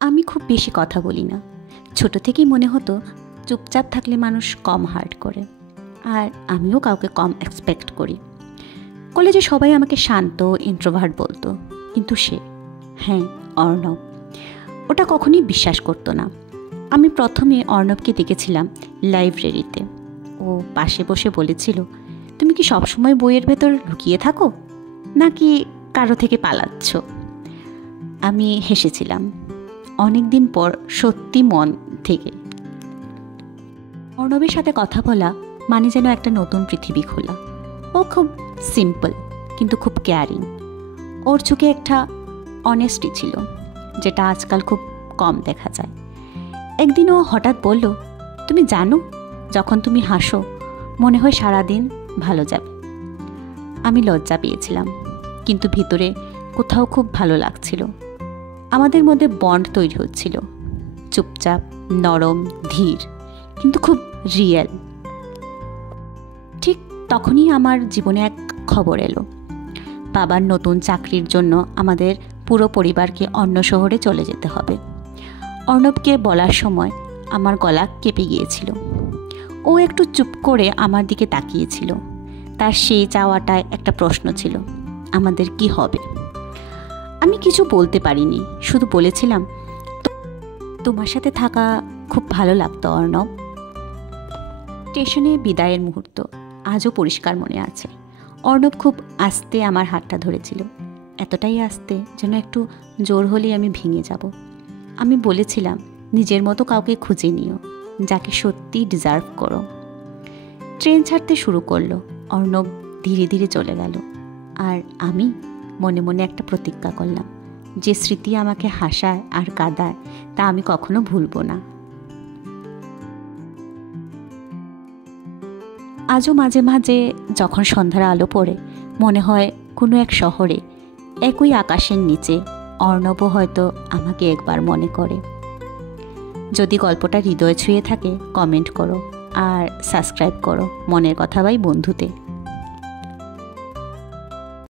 আমি খুব বেশি কথা বলি না। ছোট থেকেই মনে হতো চুপচাপ থাকলে মানুষ কম হার্ট করে, আর আমিও কাউকে কম এক্সপেক্ট করি। কলেজে সবাই আমাকে শান্ত ইন্ট্রোভার্ট বলতো, কিন্তু সে, হ্যাঁ অর্ণব, ওটা কখনোই বিশ্বাস করতো না। আমি প্রথমে অর্ণবকে দেখেছিলাম লাইব্রেরিতে। ও পাশে বসে বলেছিল, তুমি কি সবসময় বইয়ের ভেতর লুকিয়ে থাকো, নাকি কারো থেকে পালাচ্ছ? আমি হেসেছিলাম, অনেক দিন পর, সত্যি মন থেকে। অর্ণবের সাথে কথা বলা মানে যেন একটা নতুন পৃথিবী খোলা। ও খুব সিম্পল কিন্তু খুব কেয়ারিং। ওর চোখে একটা অনেস্টি ছিল, যেটা আজকাল খুব কম দেখা যায়। একদিন ও হঠাৎ বলল, তুমি জানো, যখন তুমি হাসো মনে হয় সারাদিন ভালো যাবে। আমি লজ্জা পেয়েছিলাম, কিন্তু ভিতরে কোথাও খুব ভালো লাগছিল। আমাদের মধ্যে বন্ড তৈরি হচ্ছিল, চুপচাপ, নরম, ধীর, কিন্তু খুব রিয়েল। ঠিক তখনই আমার জীবনে এক খবর এলো। বাবার নতুন চাকরির জন্য আমাদের পুরো পরিবারকে অন্য শহরে চলে যেতে হবে। অর্ণবকে বলার সময় আমার গলা কেঁপে গিয়েছিল। ও একটু চুপ করে আমার দিকে তাকিয়েছিল। তার সেই চাওয়াটায় একটা প্রশ্ন ছিল, আমাদের কি হবে? আমি কিছু বলতে পারিনি, শুধু বলেছিলাম, তোমার সাথে থাকা খুব ভালো লাগতো অর্ণব। স্টেশনে বিদায়ের মুহূর্ত আজও পরিষ্কার মনে আছে। অর্ণব খুব আস্তে আমার হাতটা ধরেছিল, এতটাই আস্তে যেন একটু জোর হলেই আমি ভেঙে যাব। আমি বলেছিলাম, নিজের মতো কাউকে খুঁজে নিও, যাকে সত্যি ডিজার্ভ করো। ট্রেন ছাড়তে শুরু করলো। অর্ণব ধীরে ধীরে চলে গেল, আর আমি মনে মনে একটা প্রতিজ্ঞা করলাম, যে স্মৃতি আমাকে হাসায় আর কাঁদায় তা আমি কখনো ভুলবো না। আজও মাঝে মাঝে যখন সন্ধ্যার আলো পড়ে, মনে হয় কোনো এক শহরে একই আকাশের নিচে অর্ণব হয়তো আমাকে একবার মনে করে। যদি গল্পটা হৃদয় ছুঁয়ে থাকে, কমেন্ট করো আর সাবস্ক্রাইব করো মনের কথা বাই বন্ধুতে।